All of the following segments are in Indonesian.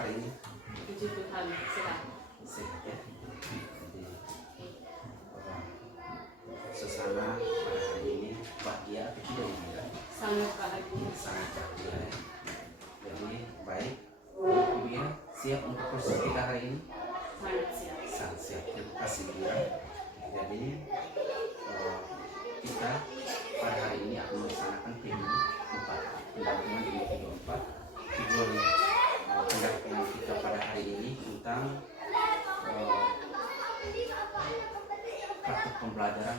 hari ini? Puji Tuhan, sehat. Sehat ya. Jadi suasana pada hari ini bahagia atau tidak ya? Sangat bahagia. Sangat bahagia ya. Jadi baik, Ibu ya, siap untuk proses kita hari ini? Sangat siap. Sangat siap. Terima kasih Ibu ya. Jadi kita pada hari ini akan melaksanakan video 4 pendampingan di video 4. Tujuan pendampingan kita pada hari ini tentang praktik pembelajaran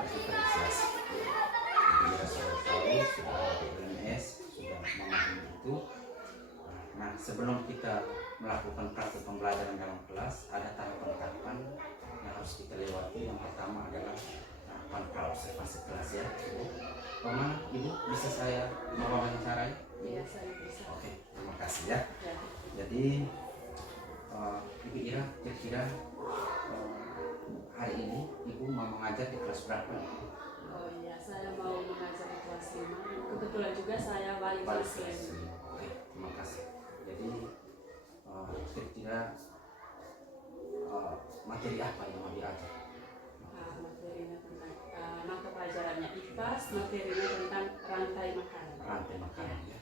diferensiasi. Jadi ya sudah tahu, sudah ada LMS, sudah memahami itu. Nah, sebelum kita melakukan praktik pembelajaran dalam kelas, ada tahapan-tahapan yang harus kita lewati. Yang pertama adalah tahapan praobservasi kelas ya. Bagaimana Ibu, bisa saya mewawancarai? Iya, saya bisa. Oke, terima kasih ya. Ya. Jadi Ibu Ira, kira-kira hari ini Ibu mau mengajar di kelas berapa? Oh iya, saya mau mengajar di kelas 5. Kebetulan juga saya wali kelas 5. Oke, terima kasih. Jadi kira-kira materi apa yang mau diajar? Materinya tentang mata pelajarannya IPAS, materinya tentang rantai makanan. Rantai makanan ya.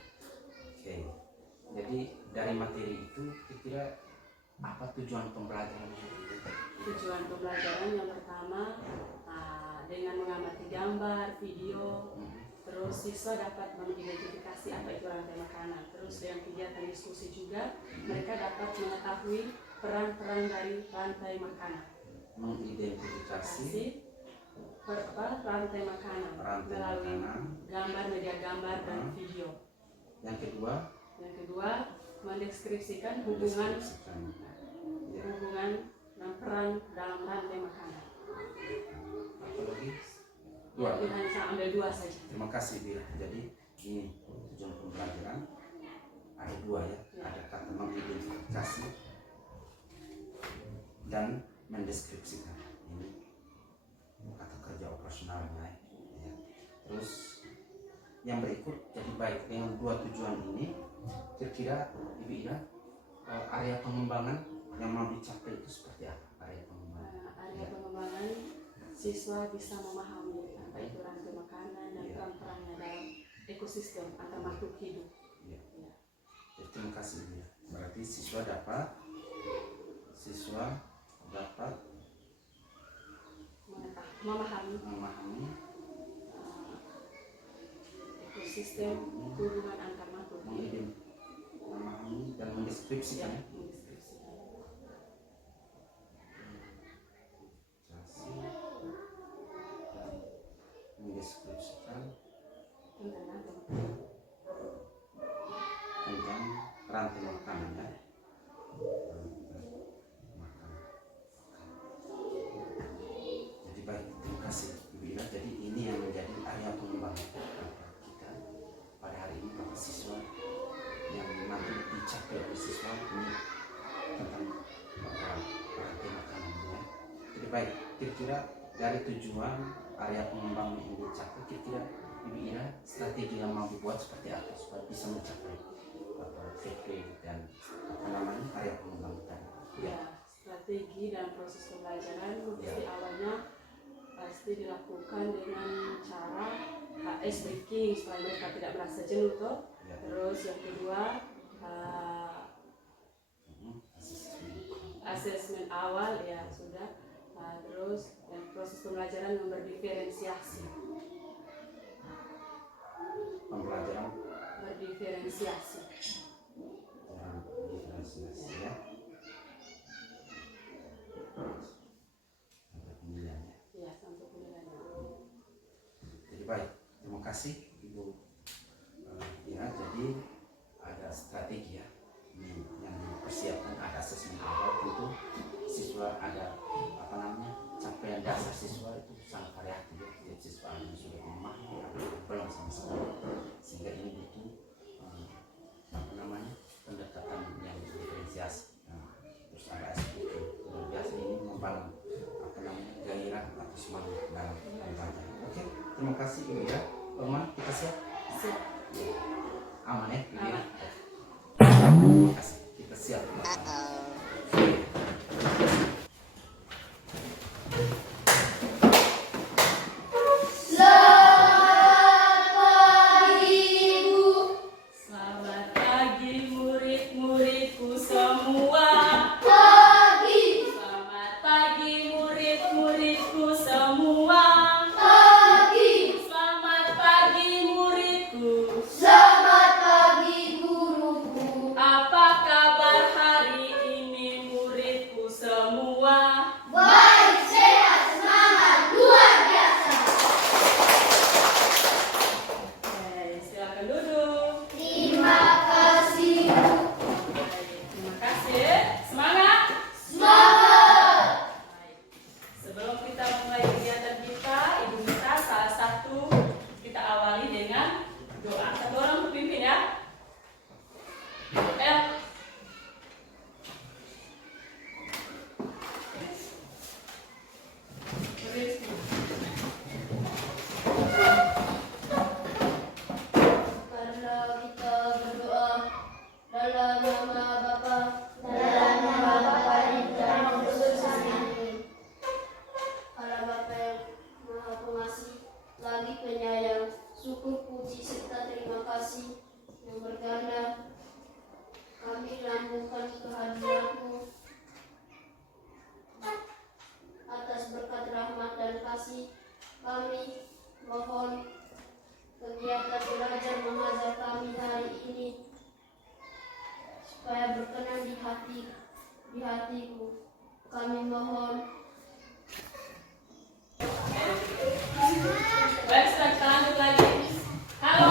Oke. Jadi dari materi itu kira-kira apa tujuan pembelajaran? Tujuan pembelajaran yang pertama dengan mengamati gambar, video, terus siswa dapat mengidentifikasi apa itu rantai makanan. Terus yang kegiatan diskusi juga mereka dapat mengetahui peran-peran dari rantai makanan. Mengidentifikasi rantai makanan melalui gambar, media gambar dan video. Yang kedua mendeskripsikan hubungan dan peran dalam rantai makanan. Apa lagi? Hanya ambil 2 saja. Terima kasih Bira. Jadi ini tujuan pembelajaran ada 2 ya. Ada kata mengidentifikasi dan mendeskripsikan. Ini kata kerja operasionalnya ya. Terus yang berikut, jadi baik dengan 2 tujuan ini, kira-kira Ibu Ira area pengembangan yang mau dicapai itu seperti apa? Area pengembangan. Area pengembangan siswa bisa memahami apa itu rantai makanan dan peran-perannya dalam ekosistem antar makhluk hidup. Ya. Jadi, terima kasih Ibu. Berarti siswa dapat memahami ekosistem hubungan antar makhluk hidup, memahami dan mendeskripsikan. Mendeskripsikan tentang rantai makanan ya. Jadi baik, terima kasih Ibu Ira. Jadi ini yang menjadi area pengembangan kita pada hari ini para siswa yang nanti dicapai oleh siswa ini tentang rantai makanan ya. Jadi baik, kira-kira dari tujuan area pengembangan yang dicapai, kira-kira Ibu Ira strategi yang mau dibuat seperti apa supaya bisa mencapai VP dan area pengembangan tadi? Ya, strategi dan proses pembelajaran awalnya pasti dilakukan dengan cara ice breaking supaya mereka tidak merasa jenuh toh. Terus yang kedua asesmen awal ya sudah. Terus proses pembelajaran yang berdiferensiasi. Pembelajaran berdiferensiasi. Diferensiasi ya. Sampai penilaiannya. Ya, sampai penilaiannya. Jadi baik, terima kasih Ibu Ira. Jadi ada strategi ya yang dipersiapkan, ada asesmen awal, tentu siswa ada capaian dasar siswa itu sangat variatif ya. Jadi siswa yang sudah memahami belum sama sekali, sehingga ini butuh pendekatan yang diferensiasi. Terus ada aspek biasa ini membangun gairah atau semangat dalam pembelajaran. Oke, terima kasih Ibu ya. Oma, kita siap? Siap. Aman ya Ibu ya? Terima kasih. Kita di hatiku. Kami mohon. Baik, sekarang kita lanjut lagi. Halo.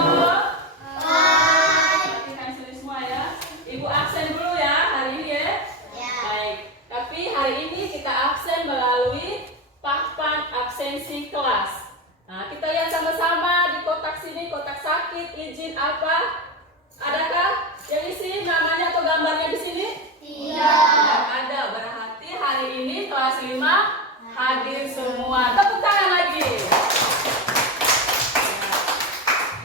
Perhatikan sini semua ya. Ibu absen dulu ya hari ini ya. Baik. Tapi hari ini kita absen melalui papan absensi kelas. Nah, kita lihat sama-sama di kotak sini, kotak sakit, izin apa? Adakah yang isi namanya atau gambarnya di sini? Tidak ada. Berarti hari ini kelas 5 hadir semua. Tepuk tangan lagi.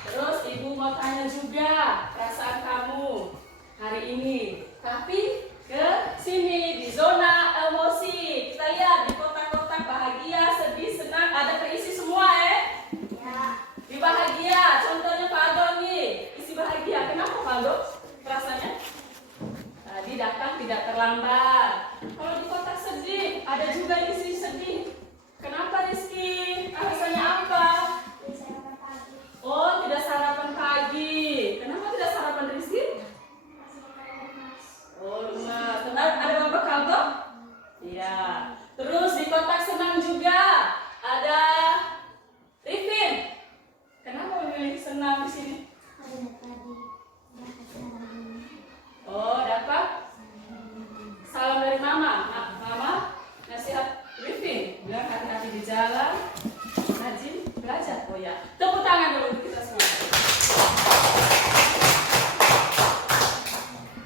Terus ibu mau tanya juga perasaan kamu hari ini. Tapi ke sini di zona emosi. Kita lihat di kotak-kotak bahagia, sedih, senang ada terisi semua Di bahagia, contohnya Pak Aldo nih, isi bahagia. Kenapa Pak Aldo? Rasanya? Tadi datang tidak terlambat. Kalau di kotak sedih, ada juga isi sedih. Kenapa Rizky? Alasannya apa? Oh, tidak sarapan pagi. Kenapa tidak sarapan Rizky? Oh, lemas. Ada Bapak Kaldo? Iya. Terus di kotak senang juga ada Rifin. Kenapa memilih senang di sini? Oh, dapat salam dari Mama. Mama nasihat Rifin, bilang hati-hati di jalan, rajin belajar. Oh ya, tepuk tangan dulu untuk kita semua.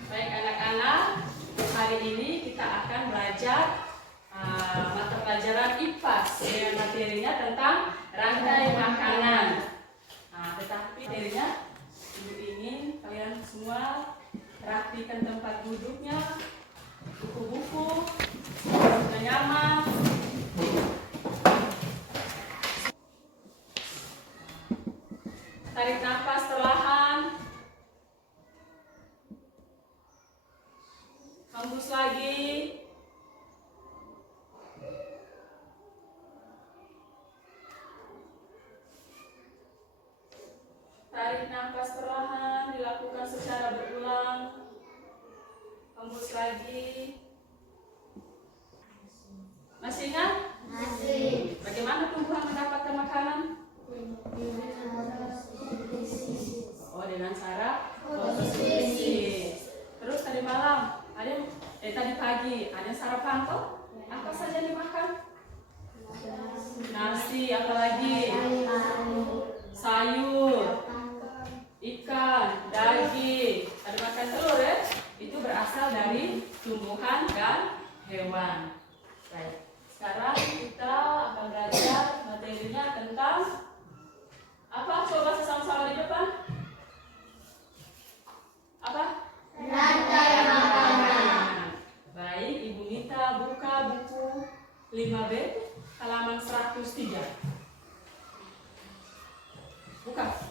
Baik anak-anak, hari ini kita akan belajar mata pelajaran IPAS dengan materinya tentang rantai makanan. Nah, tetapi materinya Ibu ingin kalian semua rapikan tempat duduknya, buku-buku, duduknya nyaman. Tarik nafas perlahan. Hembus lagi. Tarik nafas perlahan, dilakukan secara berulang. Hembus lagi. Masih ingat? Masih. Bagaimana tumbuhan mendapatkan makanan? Oh, dengan cara fotosintesis. Terus tadi malam, tadi pagi, ada sarapan toh? Apa saja yang dimakan? Nasi, apa lagi? Sayur, ikan, daging, ada makan telur ya? Itu berasal dari tumbuhan dan hewan. Baik, sekarang kita akan belajar materinya tentang apa? Coba sama-sama di depan. Apa? Rantai makanan. Baik, Ibu Nita buka buku 5B halaman 103. Buka.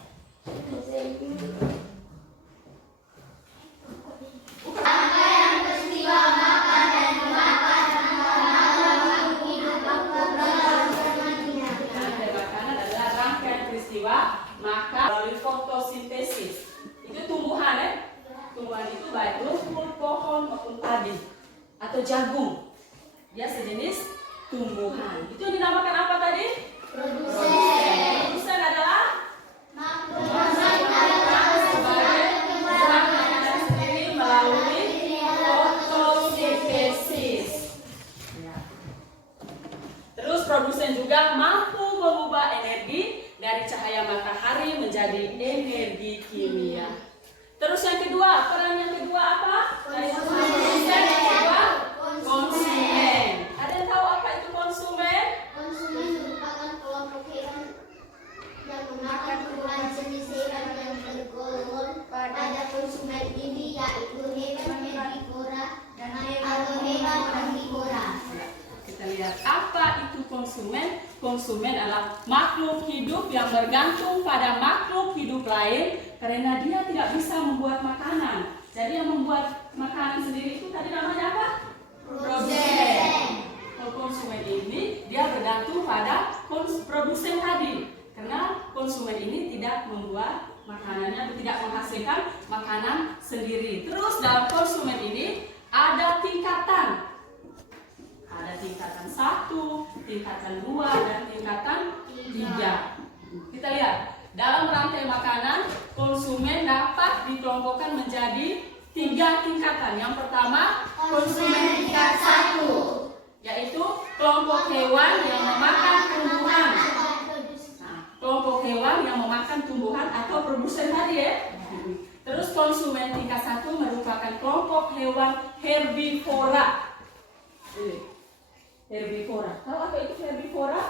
Rangkaian peristiwa makan dan memakan makhluk hidup Rantai makanan adalah rangkaian peristiwa makan melalui fotosintesis. Itu tumbuhan ya. Tumbuhan itu baik rumput, pohon maupun padi atau jagung. Dia sejenis tumbuhan. Itu yang dinamakan apa tadi? Produsen adalah sebagai tumbuhan makanan sendiri melalui fotosintesis. Ya. Terus produsen juga mampu mengubah energi dari cahaya matahari menjadi energi kimia. Terus yang kedua, peran yang kedua apa? Dari produsen yang kedua, konsumen. Ada yang tahu apa itu konsumen? Konsumen merupakan kelompok hewan yang memakan berbagai jenis hewan yang tergolong pada konsumen ini, yaitu hewan herbivora atau hewan karnivora. Kita lihat apa itu konsumen. Konsumen adalah makhluk hidup yang bergantung pada makhluk hidup lain karena dia tidak bisa membuat makanan. Jadi yang membuat makanan sendiri itu tadi namanya apa? Produsen. Kalau konsumen ini dia bergantung pada produsen tadi karena konsumen ini tidak membuat makanannya, tidak menghasilkan makanan sendiri. Terus dalam konsumen ini ada tingkatan 2 dan tingkatan 3. Kita lihat, dalam rantai makanan, konsumen dapat dikelompokkan menjadi 3 tingkatan. Yang pertama, konsumen tingkat 1, yaitu kelompok hewan yang memakan tumbuhan. Nah, kelompok hewan yang memakan tumbuhan atau produsen tadi ya. Terus konsumen tingkat 1 merupakan kelompok hewan herbivora. Herbivora. Tahu apa itu herbivora?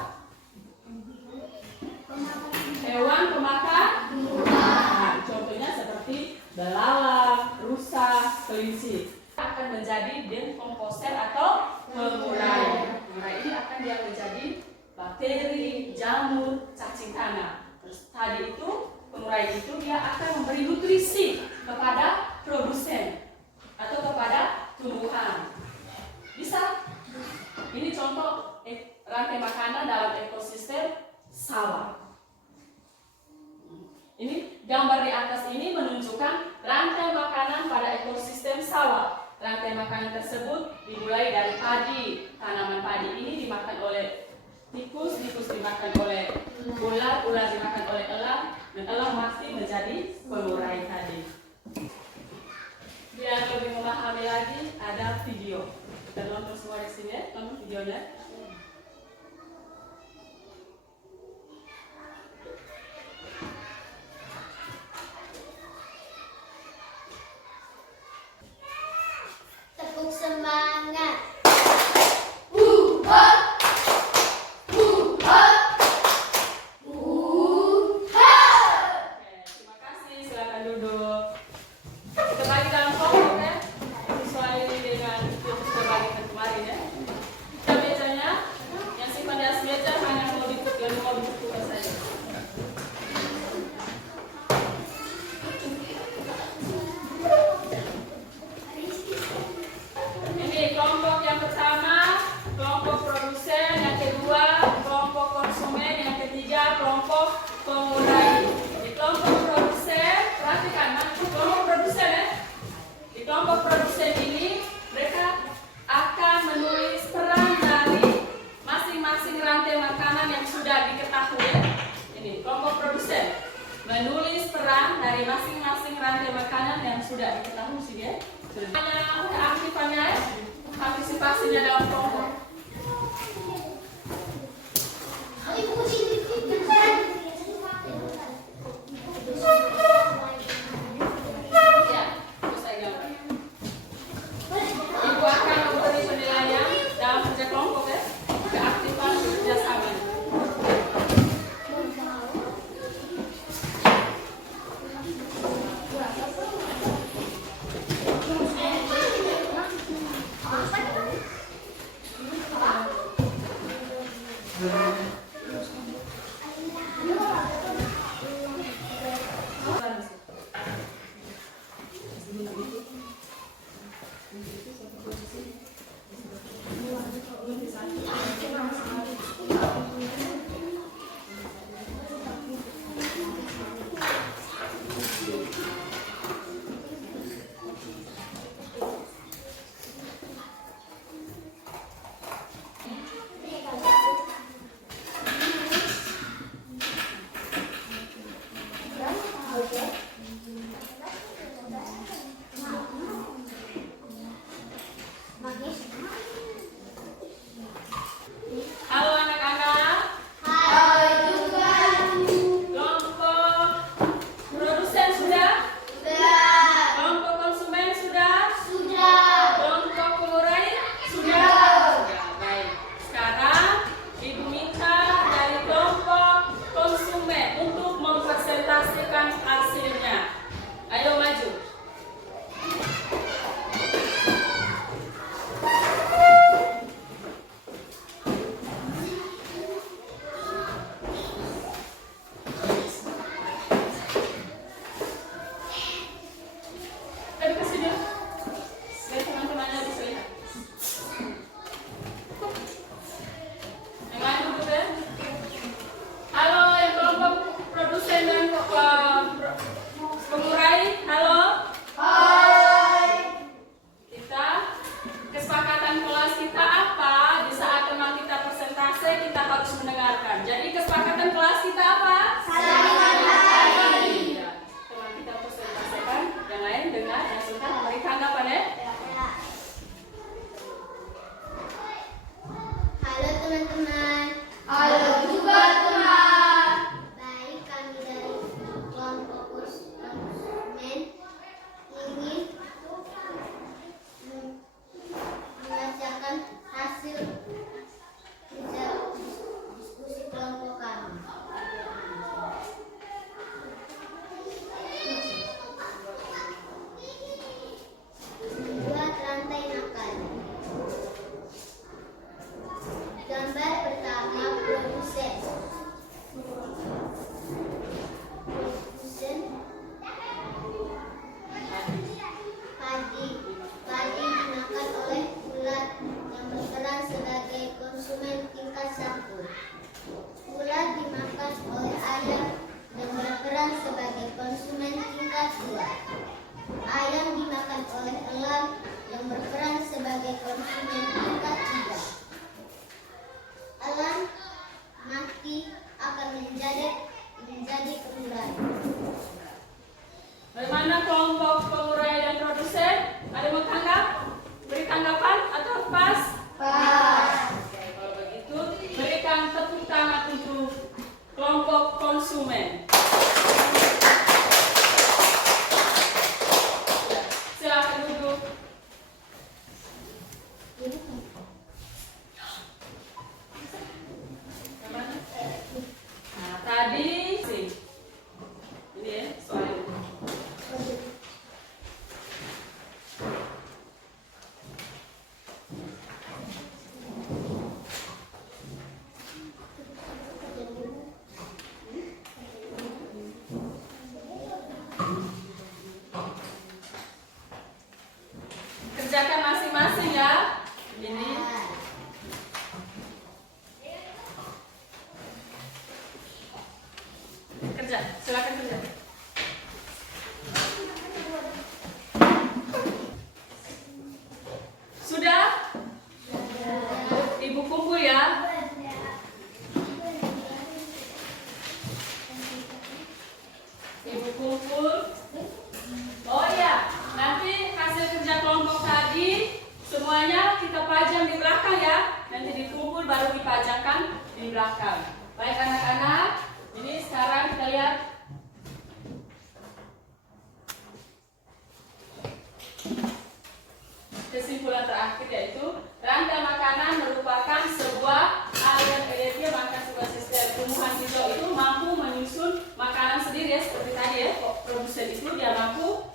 Hewan pemakan tumbuhan. Nah, contohnya seperti belalang, rusa, kelinci. Akan menjadi dekomposer atau pengurai. Pengurai ini akan dia menjadi bakteri, jamur, cacing tanah. Terus tadi itu pengurai itu dia akan memberi nutrisi kepada produsen atau kepada tumbuhan. Bisa? Ini contoh rantai makanan dalam ekosistem sawah. Ini gambar di atas ini menunjukkan rantai makanan pada ekosistem sawah. Rantai makanan tersebut dimulai dari padi. Tanaman padi ini dimakan oleh tikus, tikus dimakan oleh ular, ular dimakan oleh elang, dan elang mati menjadi pengurai tadi. Biar lebih memahami lagi, ada video. Kita nonton semua di sini ya, nonton videonya. Tepuk semangat. Terima kasih, silakan duduk. Kita bagi dalam kelompok ya, sesuai dengan yang sudah bagikan kemarin ya. Kita mejanya, yang simpan di atas meja hanya mau ditukar saja. Ini kelompok yang pertama, kelompok produsen, yang kedua, kelompok konsumen, yang ketiga, kelompok pengurai. Di kelompok produsen, perhatikan, kelompok produsen ya. Di kelompok produsen ini, mereka akan menulis peran dari masing-masing rantai makanan yang sudah diketahui. Ini kelompok produsen menulis peran dari masing-masing rantai makanan yang sudah diketahui sih ya. Hanya aktifannya ya, partisipasinya dalam kelompok. Ya, itu saya gambar. Ibu akan memberi penilaian dalam kerja kelompok ya, keaktifan kerjasama. Halo anak-anak. Kelompok produsen sudah? Kelompok konsumen sudah? Kelompok pengurai sudah? Baik. Sekarang Ibu minta dari kelompok konsumen untuk mempresentasikan hasilnya. Ayo maju. kerjakan masing-masing ya. Ini kerja, silakan kerja. Sudah? Ibu kumpul ya. Ibu kumpul. Oh iya, nanti hasil kerja kelompok tadi semuanya kita pajang di belakang ya. Nanti dikumpul baru dipajangkan di belakang. Baik anak-anak, ini sekarang kita lihat. Kesimpulan terakhir yaitu rantai makanan merupakan sebuah hal yang dia makan sebuah sistem. Tumbuhan hijau itu mampu menyusun makanan sendiri ya, seperti tadi ya, produsen itu dia mampu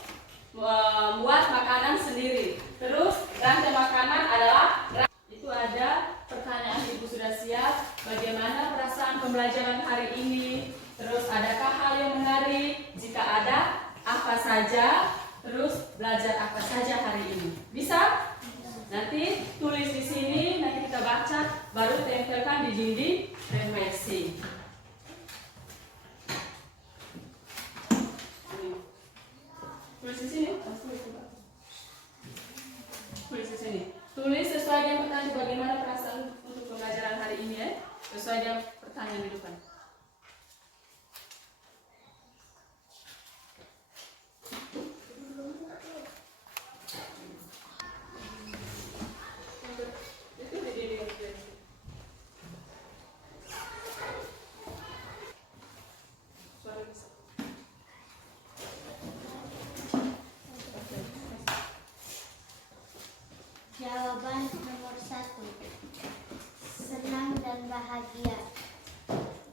membuat makanan sendiri. Terus rantai makanan adalah itu. Ada pertanyaan, Ibu sudah siap? Bagaimana perasaan pembelajaran hari ini? Terus adakah hal yang menarik? Jika ada, apa saja? Terus belajar apa saja hari ini? Bisa? Nanti tulis di sini, nanti kita baca, baru tempelkan di dinding refleksi. Tulis di sini. Tulis di sini. Tulis sesuai dengan pertanyaan bagaimana perasaan untuk pembelajaran hari ini ya. Sesuai dengan pertanyaan di depan. Jawaban nomor 1, senang dan bahagia.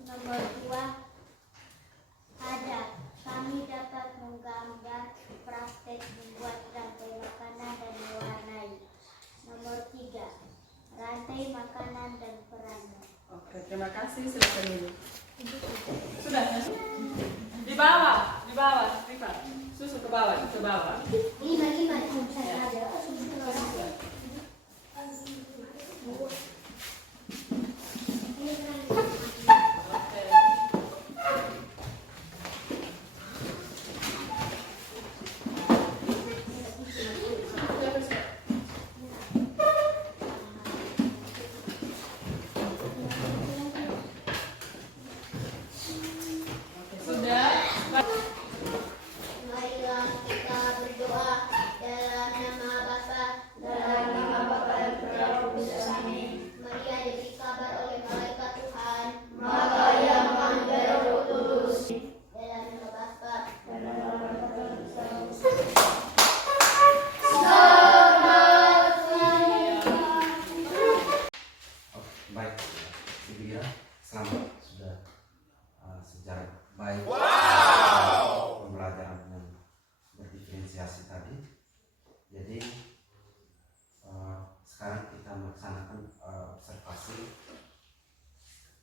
Nomor 2, ada. Kami dapat menggambar praktek membuat rantai makanan dan mewarnai. Nomor 3, rantai makanan dan perannya. Oke, terima kasih. Silakan dulu. Sudah ya? Di bawah, Rifa. Susu ke bawah, ke bawah. Ini saya ada. Marilah kita berdoa dalam nama Bapa, dalam nama Bapa dan Putra dan Roh Kudus. Amin. Maria diberi kabar oleh malaikat Tuhan, maka ia mengandung dari Roh Kudus. Dalam nama Bapa dan nama Putra dan Roh Kudus. Baik, Ibu Ira, selamat sudah secara baik pembelajaran yang berdiferensiasi tadi. Jadi sekarang kita melaksanakan observasi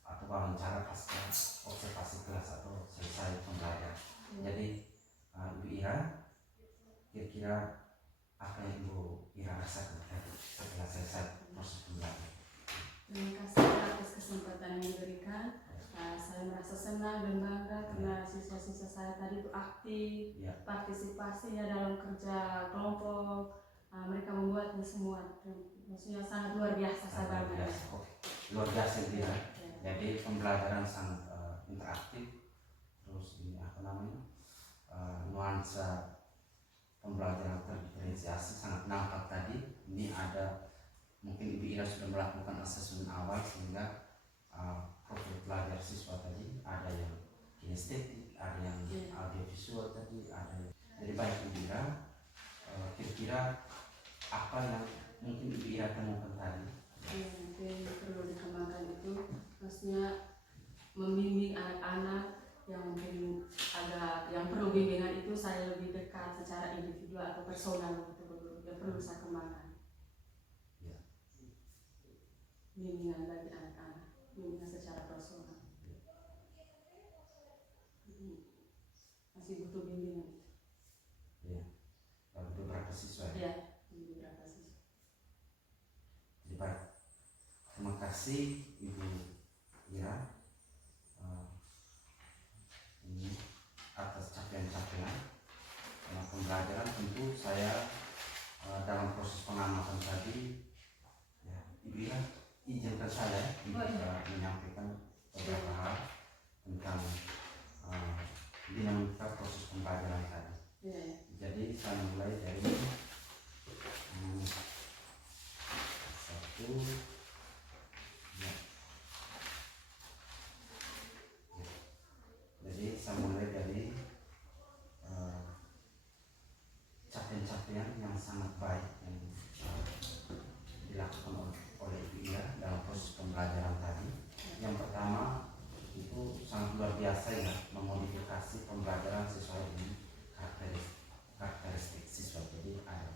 atau wawancara pasca observasi kelas atau selesai pembelajaran. Jadi Ibu Ira, kira-kira apa yang Ibu Ira rasakan tadi setelah selesai proses pembelajaran? Terima kasih atas kesempatan yang diberikan. Saya merasa senang dan bangga karena siswa-siswa saya tadi itu aktif, partisipasinya dalam kerja kelompok. Mereka membuatnya semua. Maksudnya sangat luar biasa. Saya bangga. Luar biasa ya. Jadi pembelajaran sangat interaktif. Terus ini apa namanya, nuansa pembelajaran terdiferensiasi sangat nampak tadi. Ini ada mungkin Ibu Ira sudah melakukan asesmen awal sehingga profil pelajar siswa tadi ada yang kinestetik, ada yang audiovisual tadi, ada yang... Jadi baik Ibu Ira, kira-kira apa yang mungkin Ibu Ira temukan tadi? Mungkin perlu dikembangkan itu, maksudnya membimbing anak-anak yang mungkin agak yang perlu bimbingan itu saya lebih dekat secara individual atau personal betul-betul yang perlu saya kembangkan. Bimbingan bagi anak-anak, bimbingan secara personal. Masih butuh bimbingan. Ya, butuh berapa siswa? Ya, beberapa siswa. kasih Ibu Ira ini atas capaian-capaian dalam pembelajaran. Tentu saya dalam proses pengamatan tadi ya, Ibu Ira izinkan saya menyampaikan beberapa hal tentang dinamika proses pembelajaran tadi. Jadi saya mulai dari satu ya. Jadi saya mulai dari capaian-capaian yang sangat baik yang dilakukan oleh Ibu Ira dalam proses pembelajaran tadi. Yang pertama itu sangat luar biasa ya, memodifikasi pembelajaran sesuai dengan karakteristik siswa. Jadi ada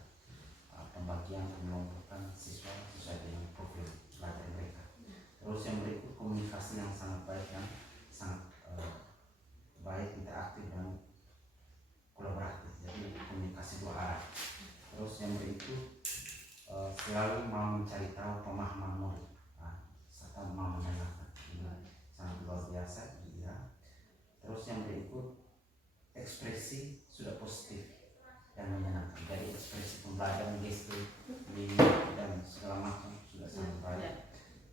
pembagian mengelompokkan siswa sesuai dengan profil belajar mereka. Terus yang berikut komunikasi yang sangat baik dan sangat baik, interaktif dan kolaboratif. Jadi komunikasi dua arah. Terus yang berikut selalu mau mencari tahu pemahaman murid serta mau mendengarkan. Sangat luar biasa ya. Terus yang berikut ekspresi sudah positif dan menyenangkan. Jadi ekspresi pembelajaran, gestur, mimik dan segala macam sudah sangat baik.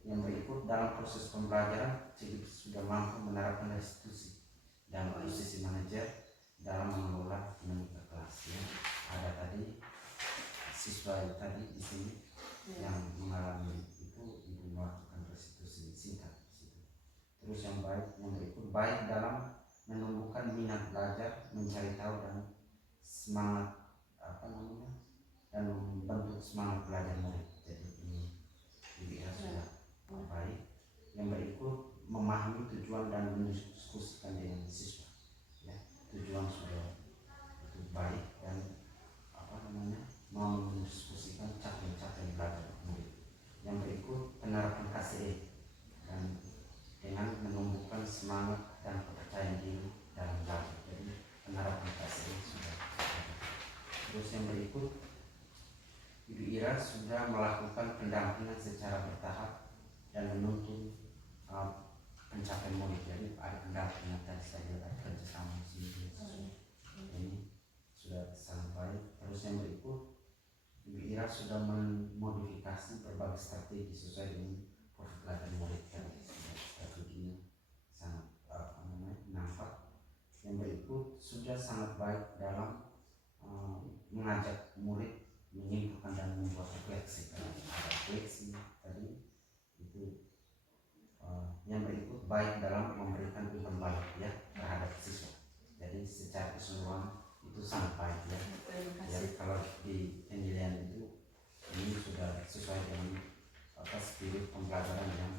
Yang berikut dalam proses pembelajaran sudah mampu menerapkan restitusi dan posisi manajer dalam mengelola dinamika kelas. Ya. Ada tadi siswa yang tadi di sini yang mengalami itu ibu melakukan restitusi singkat. Terus yang baik, yang berikut baik dalam menumbuhkan minat belajar, mencari tahu dan semangat dan membentuk semangat belajar murid. Jadi ini sudah baik. Yang berikut memahami tujuan dan mendiskusikan dengan siswa. Ya, tujuan sudah itu baik dan mau mendiskusikan capaian-capaian belajar murid. Yang berikut penerapan KCE dan dengan menumbuhkan semangat dan kepercayaan diri dalam belajar. Jadi penerapan KCE sudah ada. Terus yang berikut Ibu Ira sudah melakukan pendampingan secara bertahap dan menuntun pencapaian murid. Jadi ada pendampingan tadi saya lihat kerjasama sini. Ini sudah sangat baik. Terus yang berikut Ibu Ira sudah memodifikasi berbagai strategi sesuai dengan profil belajar murid. Strateginya sangat nampak. Yang berikut sudah sangat baik dalam mengajak murid menyimpulkan dan membuat refleksi. Ada refleksi tadi itu. Yang berikut baik dalam memberikan umpan balik ya terhadap siswa. Jadi secara keseluruhan itu sangat baik ya. Ya, kalau di penilaian itu ini sudah sesuai dengan spirit pembelajaran yang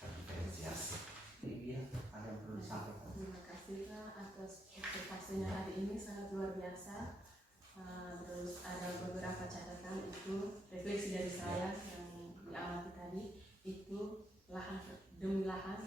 terdiferensiasi. Iya, ada yang perlu disampaikan. Terima kasih Pak atas presentasinya hari ini, sangat luar biasa. Terus ada beberapa catatan itu refleksi dari saya yang diamati tadi itu lahan demi lahan